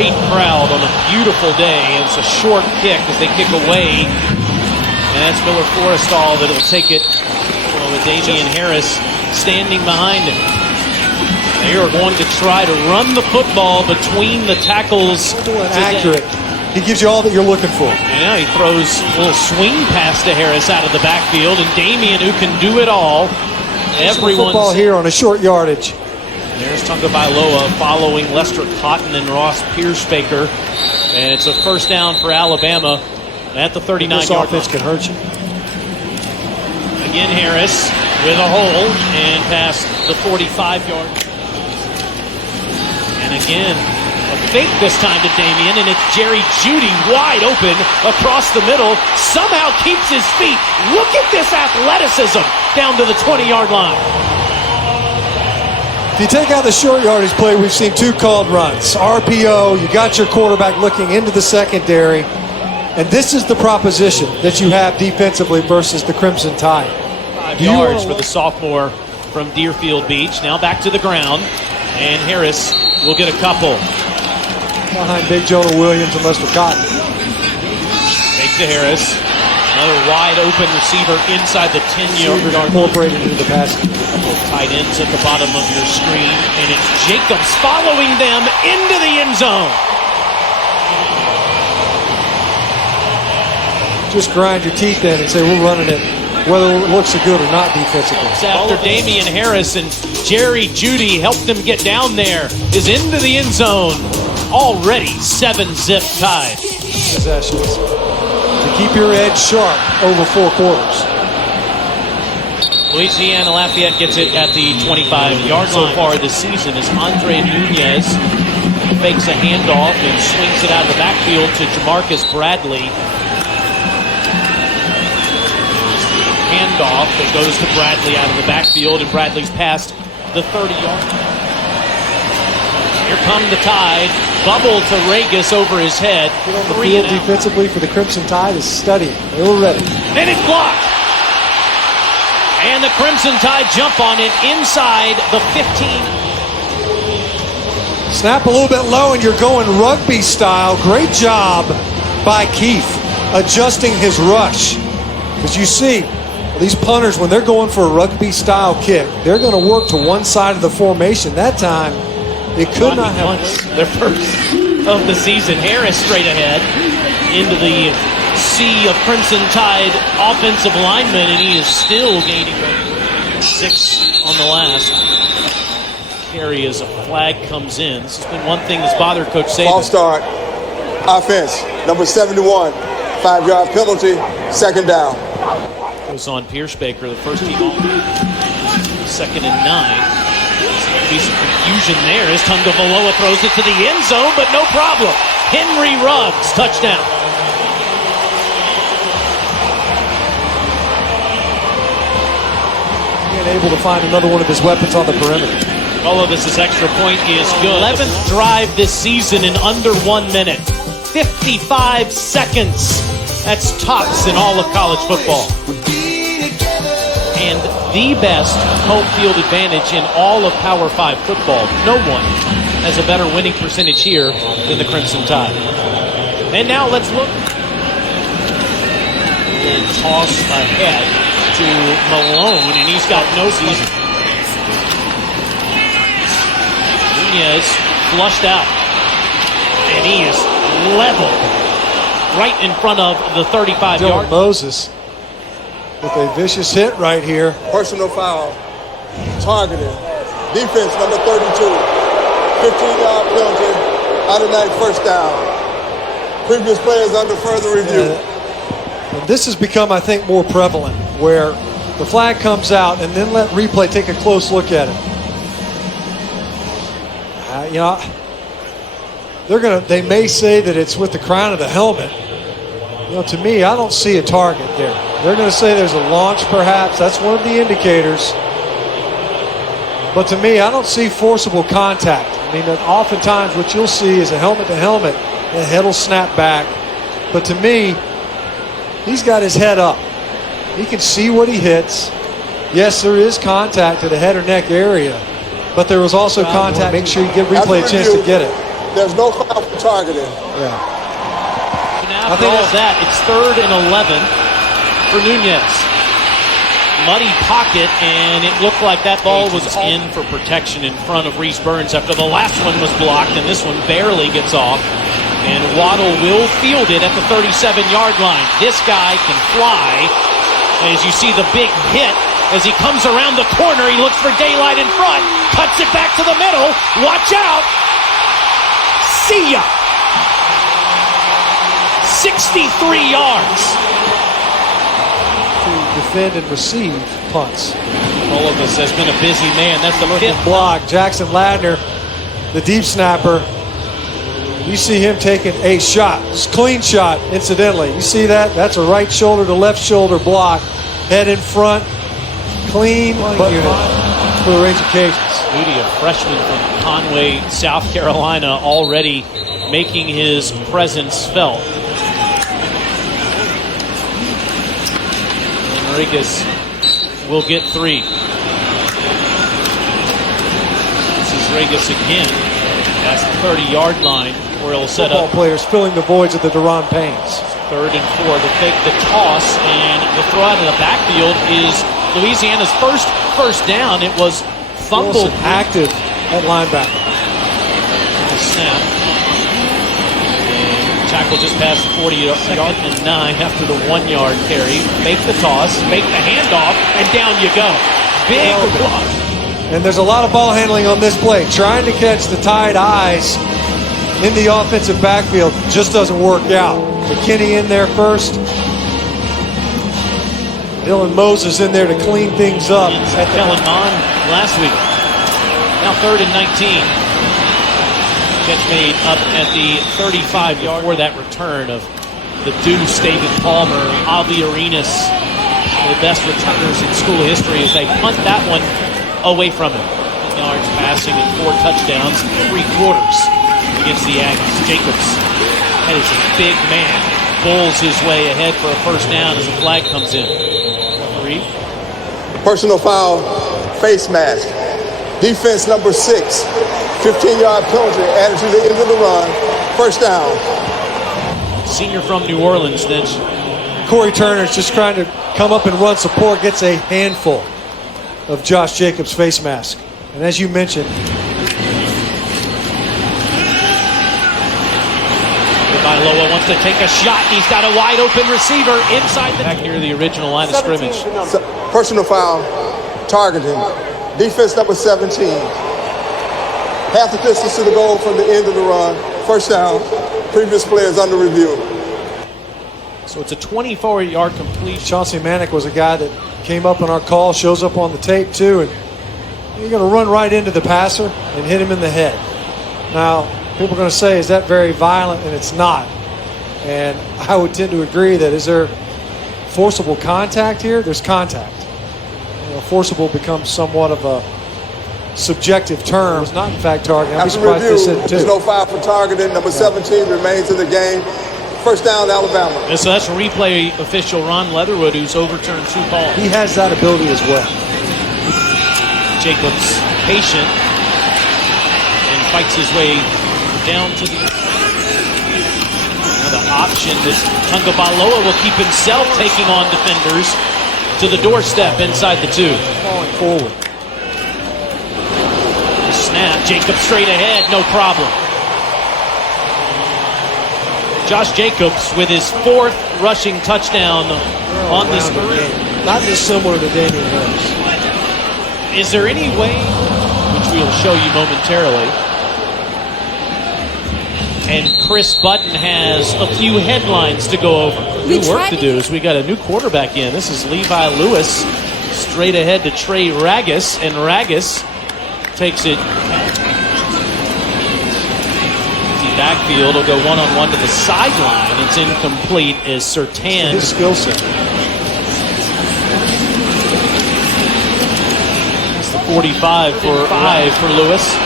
great crowd on a beautiful day. It's a short kick as they kick away. And that's Miller Forrestal that'll take it with Damian Harris standing behind him. They are going to try to run the football between the tackles. Accurate. He gives you all that you're looking for. And now he throws a little swing pass to Harris out of the backfield, and Damian, who can do it all. Everyone's football here on a short yardage. There's Tagovailoa following Lester Cotton and Ross Piercebaker. And it's a first down for Alabama at the 39-yard line. This offense can hurt you. Again, Harris with a hole and past the 45-yard. And again, a fake this time to Damian, and it's Jerry Jeudy wide open across the middle. Somehow keeps his feet. Look at this athleticism down to the 20-yard line. If you take out the short yardage play, we've seen two called runs. RPO, you got your quarterback looking into the secondary. And this is the proposition that you have defensively versus the Crimson Tide. 5 yards for the sophomore from Deerfield Beach. Now back to the ground. And Harris will get a couple. Behind Big Jonah Williams and Lester Cotton. Fake to Harris. Another wide open receiver inside the 10-yard. Incorporated into the passing. Tight ends at the bottom of your screen. And it's Jacobs following them into the end zone. Just grind your teeth in and say we're running it, whether it looks good or not defensively. After Damian Harris and Jerry Jeudy helped them get down there, is into the end zone. Already 7-zip Tide. Possessions to keep your edge sharp over 4 quarters. Louisiana-Lafayette gets it at the 25-yard line. So far this season as Andre Nunez fakes a handoff and swings it out of the backfield to Jamarcus Bradley. Handoff that goes to Bradley out of the backfield, and Bradley's past the 30-yard. Here come the Tide. Bubble to Regis over his head. Get on the field defensively for the Crimson Tide is studying. They were ready. And it's blocked. And the Crimson Tide jump on it inside the 15. Snap a little bit low and you're going rugby style. Great job by Keefe adjusting his rush. As you see, these punters, when they're going for a rugby style kick, they're going to work to one side of the formation. That time, it could not have been their first of the season. Harris straight ahead into the sea of Crimson Tide offensive linemen, and he is still gaining 6 on the last carry as a flag comes in. This has been one thing that's bothered Coach Saban. False start. Offense, number 71. 5-yard penalty, second down. Goes on Piercebaker, the first team off. 2nd and 9. Seems to be some confusion there as Tagovailoa throws it to the end zone, but no problem. Henry Ruggs, touchdown. Being able to find another one of his weapons on the perimeter. All of this extra point is good. 11th drive this season in under 1 minute. 55 seconds. That's tops in all of college football. And the best home field advantage in all of Power 5 football. No one has a better winning percentage here than the Crimson Tide. And now let's look. And toss ahead to Malone, and he's got no season. Nunez flushed out, and he is leveled right in front of the 35-yard. Moses with a vicious hit right here. Personal foul. Targeted. Defense, number 32. 15-yard penalty. Automatic first down. Previous players under further review. And this has become, I think, more prevalent, where the flag comes out and then let replay take a close look at it. They may say that it's with the crown of the helmet. To me, I don't see a target there. They're going to say there's a launch, perhaps. That's one of the indicators. But to me, I don't see forcible contact. I mean, oftentimes what you'll see is a helmet-to-helmet. The head will snap back. But to me, he's got his head up. He can see what he hits. Yes, there is contact to the head or neck area. But there was also contact. Make sure you give replay a chance to get it. There's no foul for targeting. Yeah. And after all of that, it's 3rd and 11 for Nunez. Muddy pocket, and it looked like that ball was in for protection in front of Reese Burns after the last one was blocked, and this one barely gets off. And Waddle will field it at the 37-yard line. This guy can fly. As you see the big hit, as he comes around the corner, he looks for daylight in front, cuts it back to the middle. Watch out. See ya. 63 yards. To defend and receive punts. Olavis has been a busy man. That's the fifth block. Jackson Ladner, the deep snapper. You see him taking a shot. It's a clean shot, incidentally. You see that? That's a right shoulder to left shoulder block. Head in front. Clean but for the Raging Cajuns. Moody, a freshman from Conway, South Carolina, already making his presence felt. Enriquez will get 3. This is Regas again at the 30-yard line where he'll set Football up. Players filling the voids of the Deron Paynes. 3rd and 4. The fake, the toss, and the throw out of the backfield is Louisiana's first down. It was fumbled. Wilson active at linebacker. The snap. And tackle just past the 40-yard and 9 after the 1-yard carry. Make the toss, make the handoff, and down you go. Big block. And there's a lot of ball handling on this play. Trying to catch the tied eyes in the offensive backfield just doesn't work out. McKinney in there first. Dylan Moses in there to clean things up. Kellen Mond last week. Now 3rd and 19. Catch made up at the 35-yard for that return of the Deuce, David Palmer, Avi Arenas, the best returners in school history as they punt that one away from him. Yards passing and 4 touchdowns, 3 quarters against the Aggies. Jacobs, that is a big man, bowls his way ahead for a first down as the flag comes in. Referee. Personal foul, face mask. Defense number 6, 15-yard penalty added to the end of the run. First down. Senior from New Orleans, then. Corey Turner's just trying to come up and run support, gets a handful of Josh Jacobs' face mask. And as you mentioned, Bailoa wants to take a shot. He's got a wide open receiver inside the back near the original line of scrimmage. Personal foul, targeting. Defense number 17. Half the distance to the goal from the end of the run. First down. Previous players under review. So it's a 24-yard completion. Chauncey Manick was a guy that came up on our call, shows up on the tape too, and you're going to run right into the passer and hit him in the head. Now, people are going to say, is that very violent? And it's not. And I would tend to agree that is there forcible contact here? There's contact. You know, forcible becomes somewhat of a subjective term. It's not, in fact, targeting. I'd be surprised if they said there's no foul for targeting. Number 17 remains in the game. First down, Alabama. And so that's replay official Ron Leatherwood, who's overturned 2 calls. He has that ability as well. Jacobs patient and fights his way down to the another option. This Tunga Bailoa will keep himself taking on defenders to the doorstep inside the 2. Falling forward. Snap, Jacobs straight ahead, no problem. Josh Jacobs with his 4th rushing touchdown on this game. Not dissimilar to Damian Harris. Is there any way, which we'll show you momentarily, and Chris Button has a few headlines to go over. New work to do as we got a new quarterback in. This is Levi Lewis, straight ahead to Trey Ragus, and Ragus takes it. The backfield will go one-on-one to the sideline. It's incomplete as Surtain. His skill set. It's the 45 for Lewis.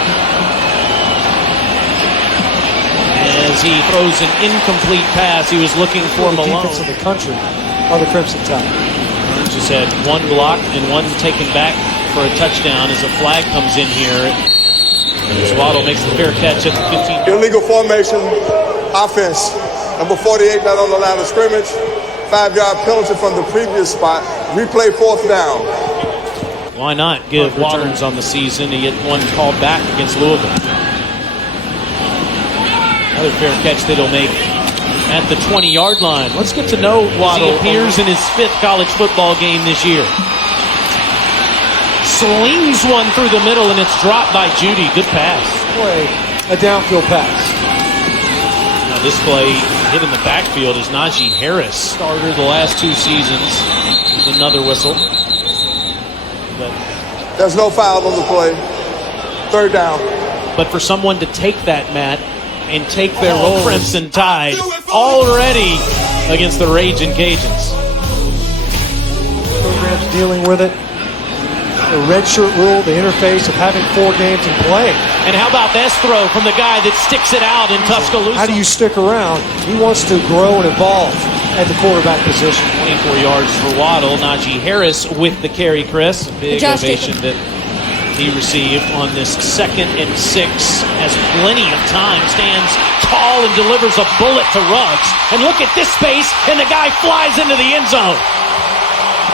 As he throws an incomplete pass, he was looking for Malone. Defense in the country are the Crimson Tide. Just had 1 block and 1 taken back for a touchdown as a flag comes in here. As Waddle makes the fair catch at the 15. Illegal formation, offense. Number 48 not on the line of scrimmage. 5-yard penalty from the previous spot. Replay 4th down. Why not give returns on the season? He had one called back against Louisville. Another fair catch that he'll make at the 20-yard line. Let's get to know Waddle. He appears in his 5th college football game this year. Slings one through the middle, and it's dropped by Judy. Good pass. Play a downfield pass. Now this play hit in the backfield is Najee Harris. Starter the last 2 seasons. There's another whistle. But there's no foul on the play. 3rd down. But for someone to take that, Matt, and take their role, Crimson Tide already against the Raging Cajuns. Program's dealing with it. The redshirt rule, the interface of having 4 games and playing. And how about this throw from the guy that sticks it out in Tuscaloosa? How do you stick around? He wants to grow and evolve at the quarterback position. 24 yards for Waddle. Najee Harris with the carry, Chris. Big ovation that he received on this 2nd and 6. Has plenty of time. Stands tall and delivers a bullet to Ruggs. And look at this space, and the guy flies into the end zone.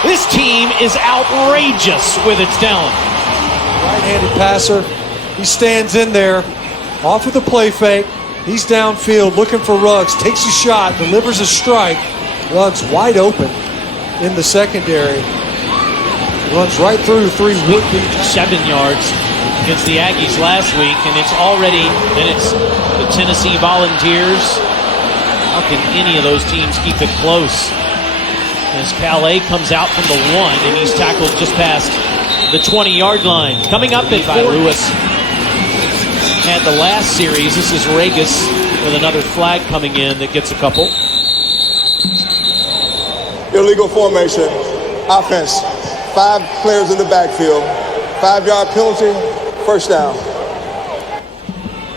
This team is outrageous with its talent. Right-handed passer. He stands in there, off with a play fake. He's downfield looking for Ruggs. Takes a shot, delivers a strike. Ruggs wide open in the secondary. Runs right through 3 would-be. 7 yards against the Aggies last week, and it's the Tennessee Volunteers. How can any of those teams keep it close? As Calais comes out from the 1, and he's tackled just past the 20-yard line. Coming up at 4. Lewis had the last series. This is Regis with another flag coming in that gets a couple. Illegal formation, offense. 5 players in the backfield. 5-yard penalty, 1st down.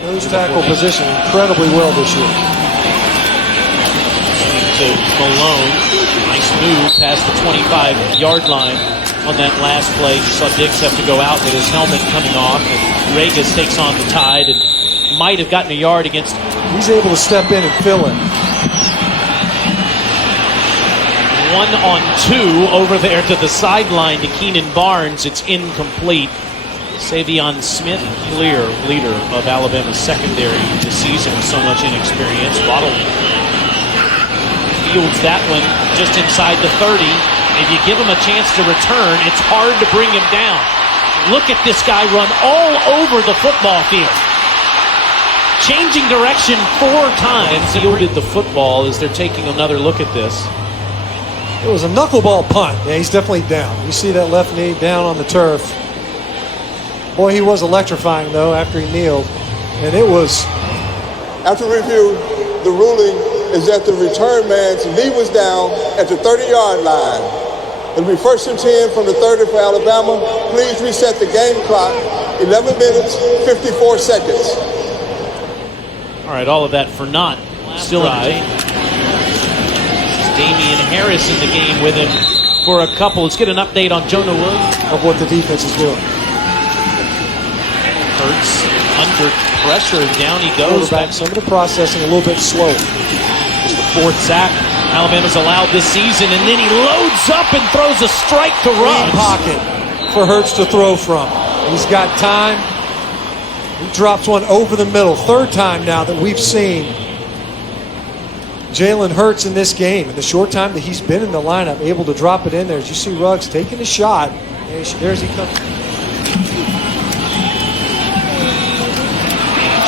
Nose tackle position incredibly well this year. To Malone. Nice move past the 25-yard line on that last play. You saw Diggs have to go out with his helmet coming off, and Regis takes on the Tide and might have gotten a yard against. He's able to step in and fill in. 1-on-2 over there to the sideline to Keenan Barnes. It's incomplete. Savion Smith, clear leader of Alabama's secondary this season with so much inexperience. Waddle fields that one just inside the 30. If you give him a chance to return, it's hard to bring him down. Look at this guy run all over the football field. Changing direction 4 times. Fielded the football as they're taking another look at this. It was a knuckleball punt. Yeah, he's definitely down. You see that left knee down on the turf. Boy, he was electrifying, though, after he kneeled. And it was... After review, the ruling is that the return man's knee was down at the 30-yard line. It'll be 1st and 10 from the 30 for Alabama. Please reset the game clock. 11 minutes, 54 seconds. All right, all of that for naught. Still in Damian Harris in the game with him for a couple. Let's get an update on Jonah Williams. Of what the defense is doing. Hurts under pressure, and down he goes. Some of the processing a little bit slow. It's the 4th sack Alabama's allowed this season, and then he loads up and throws a strike to Ruggs. Pocket for Hurts to throw from. He's got time. He drops one over the middle. 3rd time now that we've seen Jalen Hurts in this game. In the short time that he's been in the lineup, able to drop it in there. As you see Ruggs taking a shot. There's he comes.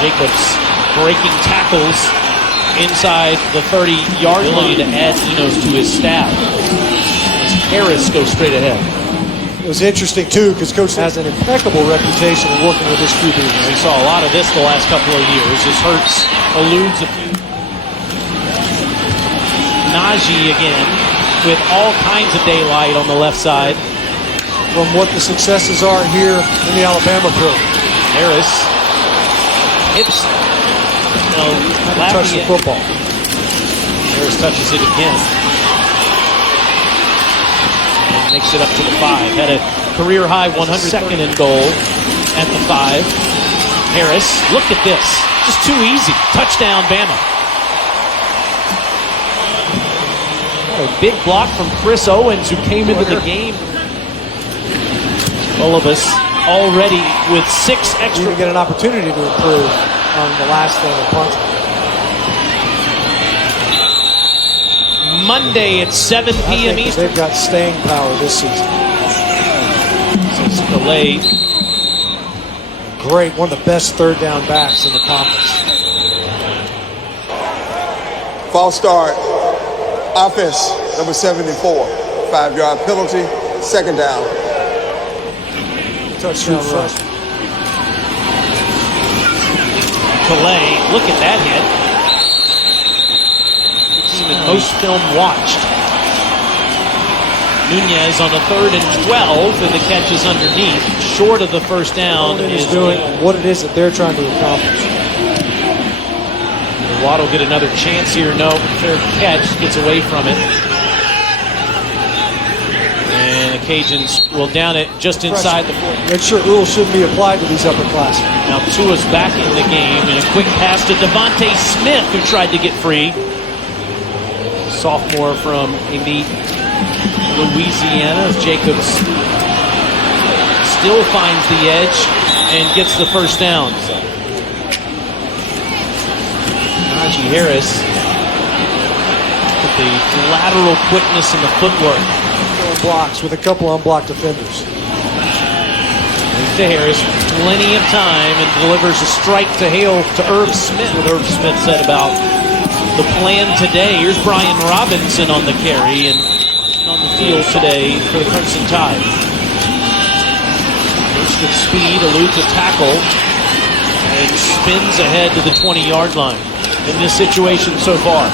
Jacobs breaking tackles inside the 30-yard line to add Enos to his staff. As Harris goes straight ahead. It was interesting, too, because Coach has an impeccable reputation of working with his QB. We saw a lot of this the last couple of years as Hurts eludes a few. Najee again with all kinds of daylight on the left side. From what the successes are here in the Alabama program. Harris hits touch the football. Harris touches it again. And makes it up to the 5. Had a career high 102nd and goal at the 5. Harris, look at this. Just too easy. Touchdown, Bama. A big block from Chris Owens, who came into the game. Bullabus already with 6 extra. You get an opportunity to improve on the last thing of punting. Monday at 7 p.m. Eastern. They've got staying power this season. Delay. Great, one of the best third down backs in the conference. False start. Offense, number 74. 5-yard penalty. 2nd down. Touchdown rush. Delay. Look at that hit. Most film watched. Nunez on a 3rd and 12, and the catch is underneath, short of the first down. Is doing what it is that they're trying to accomplish. Waddle get another chance here. No, fair catch, gets away from it. And the Cajuns will down it just inside the 40. Make sure rules shouldn't be applied to these upperclassmen. Now Tua's back in the game, and a quick pass to Devontae Smith, who tried to get free. Sophomore from elite Louisiana. Jacobs still finds the edge and gets the first down. Najee Harris with the lateral quickness and the footwork. Blocks with a couple unblocked defenders. To Harris, plenty of time, and delivers a strike to Hale to Irv Smith. What Irv Smith said about the plan today. Here's Brian Robinson on the carry and on the field today for the Crimson Tide. Burst of speed, eludes a tackle, and spins ahead to the 20-yard line in this situation so far.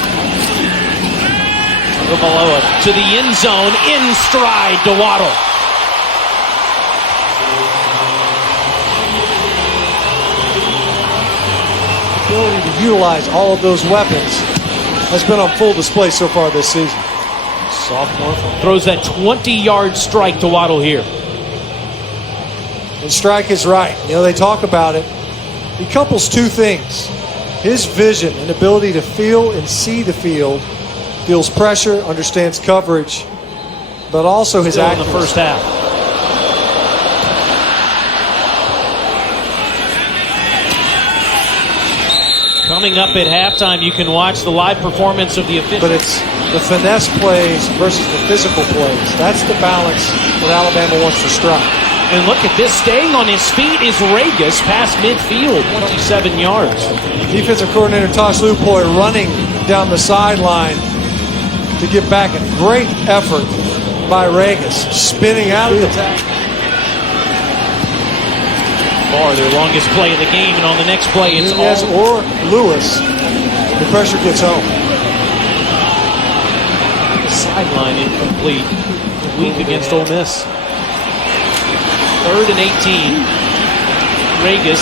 Tagovailoa to the end zone, in stride to Waddle. Ability to utilize all of those weapons has been on full display so far this season. Sophomore throws that 20-yard strike to Waddle here. And Strike is right. You know, they talk about it. He couples two things. His vision and ability to feel and see the field, feels pressure, understands coverage, but also his accuracy in the first half. Coming up at halftime, you can watch the live performance of the officials. But it's the finesse plays versus the physical plays. That's the balance that Alabama wants to strike. And look at this. Staying on his feet is Regas past midfield, 27 yards. Defensive coordinator Tosh Lupoy running down the sideline to get back. A great effort by Regas, spinning out of the tackle. Or their longest play of the game, and on the next play it's Nunez or Lewis. The pressure gets home. Sideline incomplete. Weak against Ole Miss. 3rd and 18. Regas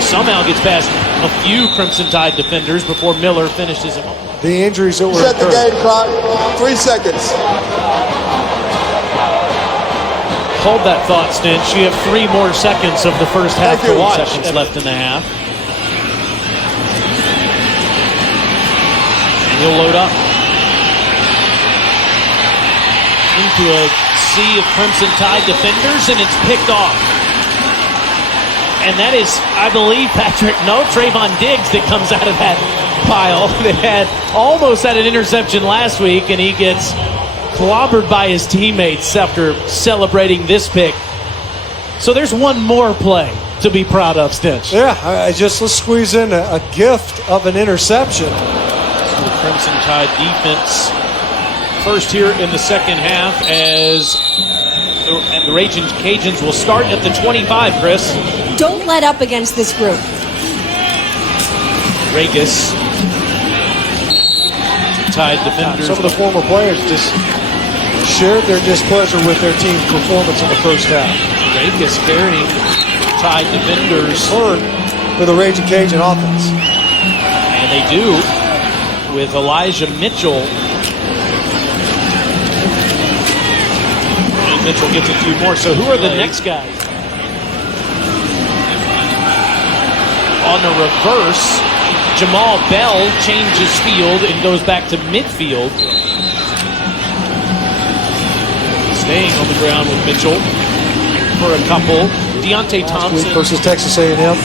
somehow gets past a few Crimson Tide defenders before Miller finishes him up. The injuries that were Set the game clock. 3 seconds. Hold that thought, Stinch. You have 3 more seconds of the first half to watch. Seconds left in the half. And he'll load up. Into a sea of Crimson Tide defenders, and it's picked off. And that is, I believe, Trayvon Diggs that comes out of that pile. They almost had an interception last week, and he gets clobbered by his teammates after celebrating this pick. So there's one more play to be proud of, Stitch. Yeah, let's squeeze in a gift of an interception. So the Crimson Tide defense first here in the second half as the Raging Cajuns will start at the 25, Chris. Don't let up against this group. Regas. Tide defenders. Some of the former players just shared their displeasure with their team's performance in the first half. Regas carrying Tide defenders. For the Raging Cajun offense. And they do with Elijah Mitchell. And Mitchell gets a few more. So who are the next guys? on a reverse. Jamal Bell changes field and goes back to midfield. Staying on the ground with Mitchell for a couple. Deontay Thompson versus Texas A&M.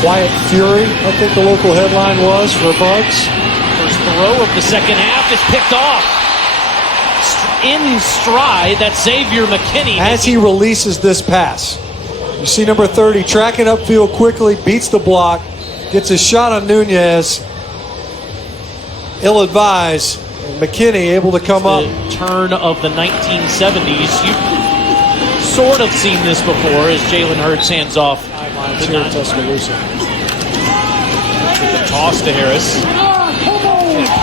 Quiet fury, I think the local headline was for Bugs. First throw of the second half is picked off. In stride, that's Xavier McKinney. As he releases this pass, you see number 30 tracking upfield quickly, beats the block, gets a shot on Nunez. Ill-advised. McKinney able to come up. Turn of the 1970s. You've sort of seen this before as Jalen Hurts hands off. Here in Tuscaloosa. With the toss to Harris.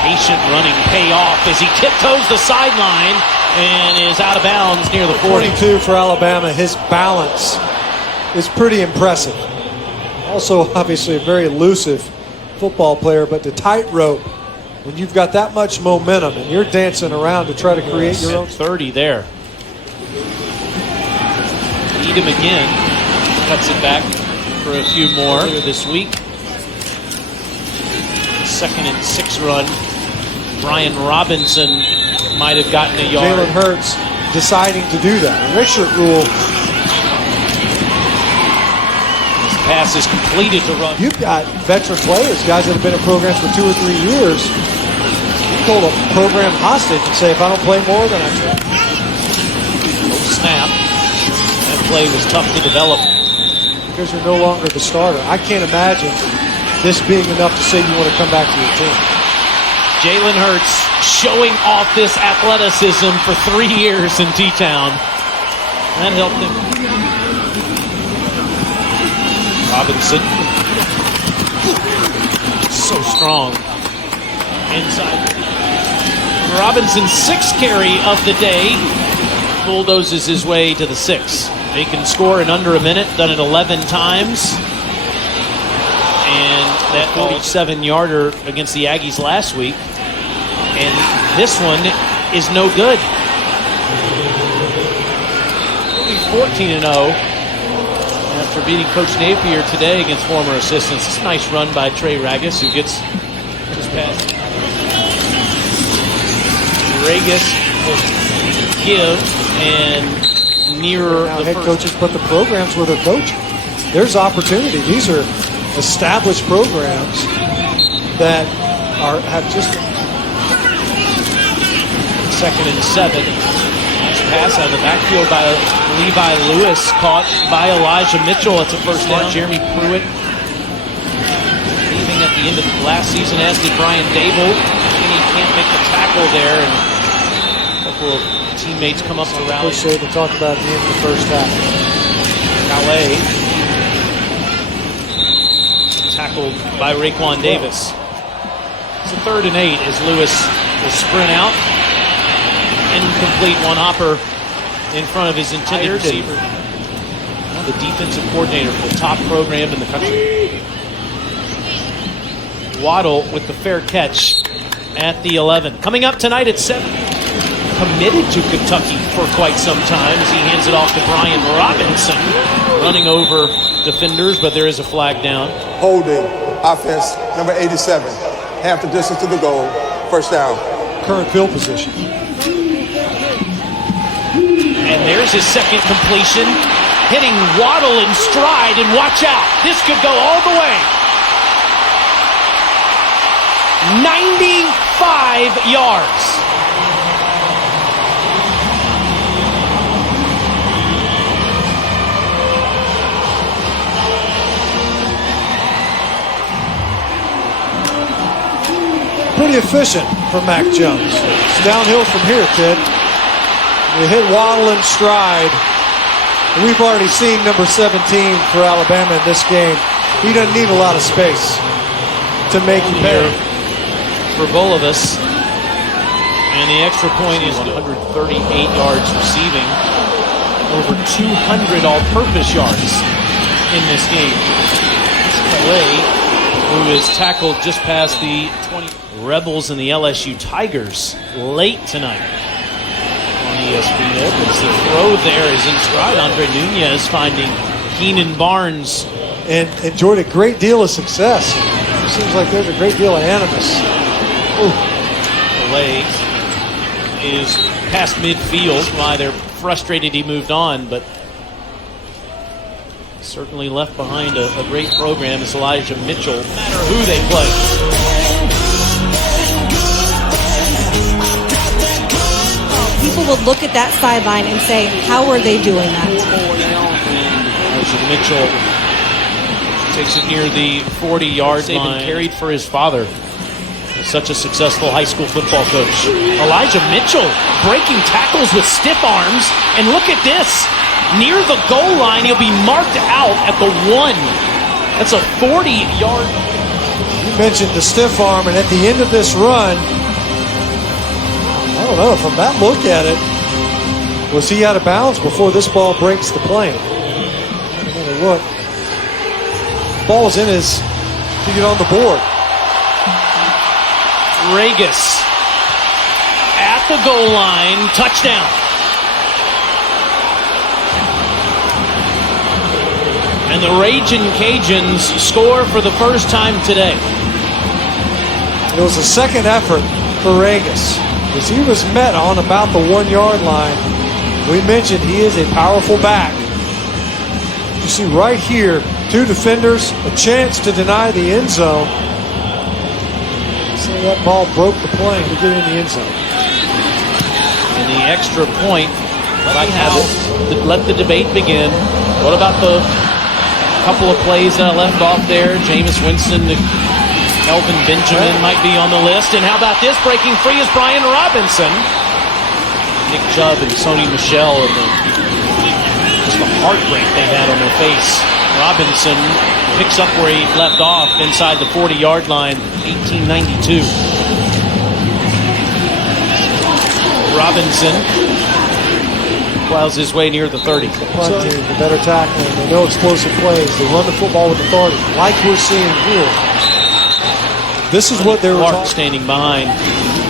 Patient running pay off as he tiptoes the sideline and is out of bounds near the 40. 42 for Alabama. His balance is pretty impressive. Also, obviously, a very elusive football player, but the tightrope, when you've got that much momentum and you're dancing around to try to create your own. 30 there. Eat him again. Cuts it back for a few more this week. Second and 6 run. Brian Robinson might have gotten a yard. Jalen Hurts deciding to do that. A redshirt rule. This pass is completed to run. You've got veteran players, guys that have been in programs for 2 or 3 years. You hold a program hostage and say, if I don't play more, then I try. No snap. That play was tough to develop. Because you're no longer the starter. I can't imagine this being enough to say you want to come back to your team. Jalen Hurts showing off this athleticism for 3 years in T-Town. That helped him. Robinson. So strong. Inside. Robinson's 6th carry of the day. Bulldozes his way to the 6th. They can score in under a minute, done it 11 times. And that 47-yarder against the Aggies last week. And this one is no good. 14-0 after beating Coach Napier today against former assistants. It's a nice run by Trey Ragus, who gets just past. Ragus will give and nearer now the head first. coaches, but the programs where they're coaching, there's opportunity. These are established programs that have just. Second and 7. Nice pass out of the backfield by Levi Lewis, caught by Elijah Mitchell. It's a first down. Jeremy Pruitt leaving at the end of the last season, as did Brian Dable. And he can't make the tackle there, and a couple of teammates come up to rally. Coach Saban talked about at the end of the first half. Calais tackled by Raekwon Davis. It's a 3rd and 8 as Lewis will sprint out. Incomplete one-hopper in front of his intended receiver. The defensive coordinator for the top program in the country. Waddle with the fair catch at the 11. Coming up tonight at 7. Committed to Kentucky for quite some time as he hands it off to Brian Robinson. Running over defenders, but there is a flag down. Holding, offense, number 87. Half the distance to the goal, first down. Current field position. And there's his second completion. Hitting Waddle in stride, and watch out. This could go all the way. 95 yards. Pretty efficient for Mac Jones. It's downhill from here, kid. You hit Waddle in stride. We've already seen number 17 for Alabama in this game. He doesn't need a lot of space to make you pay. For Bolivis. And the extra point is 138 yards receiving. Over 200 all-purpose yards in this game. Calais, who is tackled just past the 20. Rebels and the LSU Tigers late tonight on ESPN. Opens the throw there is in stride. Andre Nunez finding Keenan Barnes and enjoyed a great deal of success. It seems like there's a great deal of animus. Delay is past midfield. Why they're frustrated he moved on, but certainly left behind a great program as Elijah Mitchell, no matter who they play. People would look at that sideline and say, how are they doing that? Elijah Mitchell takes it near the 40-yard line. Carried for his father. He's such a successful high school football coach. Elijah Mitchell breaking tackles with stiff arms. And look at this. Near the goal line, he'll be marked out at the 1. That's a 40-yard. You mentioned the stiff arm, and at the end of this run, I don't know, from that look at it, was he out of bounds before this ball breaks the plane? Another look. Ball's in his to get on the board. Regis at the goal line, touchdown. And the Ragin' Cajuns score for the first time today. It was a second effort for Regis, as he was met on about the 1-yard line. We mentioned he is a powerful back. You see right here, 2 defenders, a chance to deny the end zone. So that ball broke the plane to get in the end zone. And the extra point, let the debate begin. What about the couple of plays that I left off there? Jameis Winston, Kelvin Benjamin might be on the list. And how about this? Breaking free is Brian Robinson. Nick Chubb and Sony Michel, and just the heartbreak they had on their face. Robinson picks up where he left off inside the 40-yard line, 1892. Robinson plows his way near the 30. The punt team, the better tackling, they know explosive plays. They run the football with authority, like we're seeing here. This is what they were Clark standing behind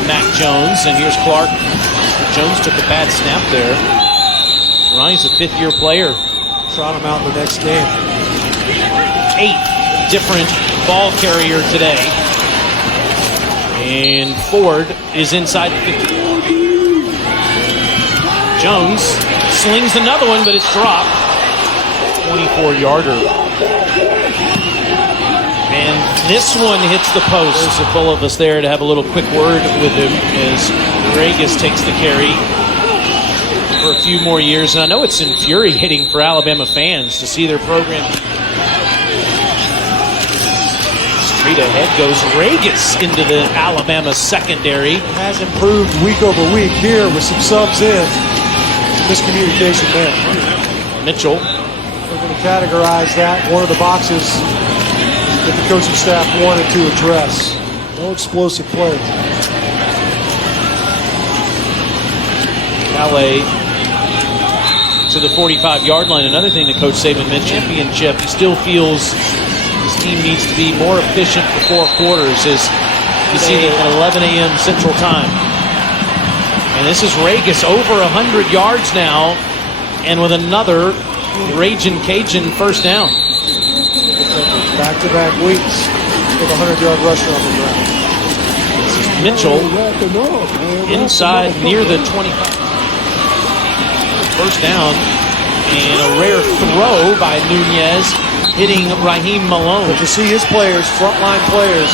Mac Jones, and here's Clark. Jones took a bad snap there. Ryan's a 5th-year player. Trot him out in the next game. 8 different ball carrier today. And Ford is inside the 50. Jones slings another one, but it's dropped. 24-yarder. And this one hits the post. There's a full of us there to have a little quick word with him as Regis takes the carry for a few more years. And I know it's infuriating for Alabama fans to see their program. Straight ahead goes Regis into the Alabama secondary. Has improved week over week here with some subs in. Miscommunication there. Mitchell. We're going to categorize that. One of the boxes that the coaching staff wanted to address. No explosive plays. Calais to the 45-yard line. Another thing that Coach Saban mentioned, championship, he still feels his team needs to be more efficient for 4 quarters as you see at 11 a.m. Central Time. And this is Regis over 100 yards now, and with another Ragin' Cajun first down. Back-to-back weeks with a 100-yard rusher on the ground. This is Mitchell inside near the 25. First down, and a rare throw by Nunez hitting Raheem Malone. But you see his players, frontline players,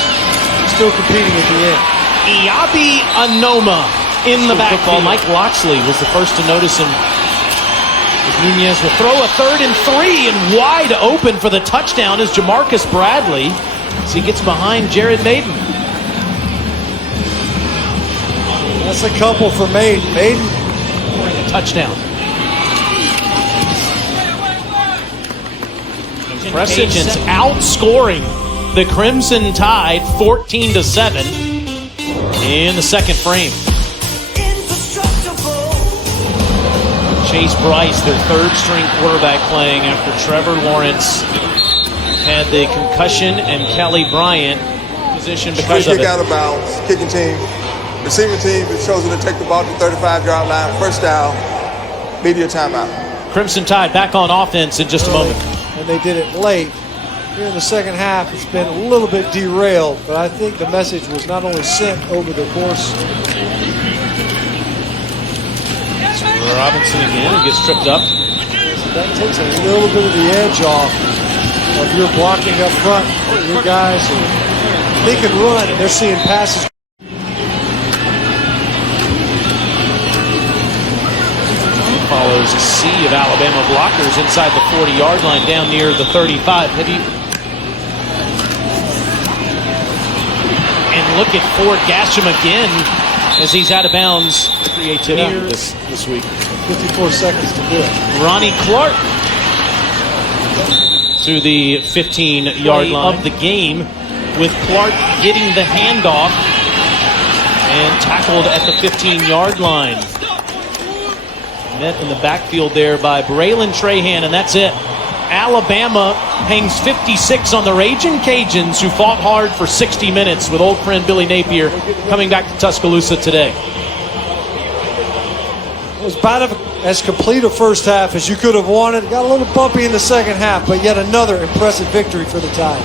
still competing at the end. Iabi Anoma in the backfield. Mike Loxley was the first to notice him. Nunez will throw a 3rd and 3, and wide open for the touchdown is Jamarcus Bradley as he gets behind Jared Maiden. That's a couple for Maiden. Maiden scoring a touchdown. Impressive. Outscoring the Crimson Tide 14-7 in the second frame. Chase Bryce, their 3rd-string quarterback, playing after Trevor Lawrence had the concussion and Kelly Bryant position because of it. Kick out of bounds, kicking team. Receiving team has chosen to take the ball to the 35-yard line. First down, media timeout. Crimson Tide back on offense in just a moment. And they did it late. here in the second half, it's been a little bit derailed, but I think the message was not only sent over the course. Robinson again, who gets tripped up. That takes a little bit of the edge off of your blocking up front. Your guys, they can run, and they're seeing passes. Follows a sea of Alabama blockers inside the 40-yard line down near the 35. And look at Ford Gasham again as he's out of bounds. Creativity this week. 54 seconds to do it. Ronnie Clark to the 15-yard line of the game, with Clark getting the handoff and tackled at the 15-yard line. Met in the backfield there by Braylon Trahan, and that's it. Alabama hangs 56 on the Ragin' Cajuns, who fought hard for 60 minutes with old friend Billy Napier coming back to Tuscaloosa today. It was about as complete a first half as you could have wanted. It got a little bumpy in the second half, but yet another impressive victory for the Tide.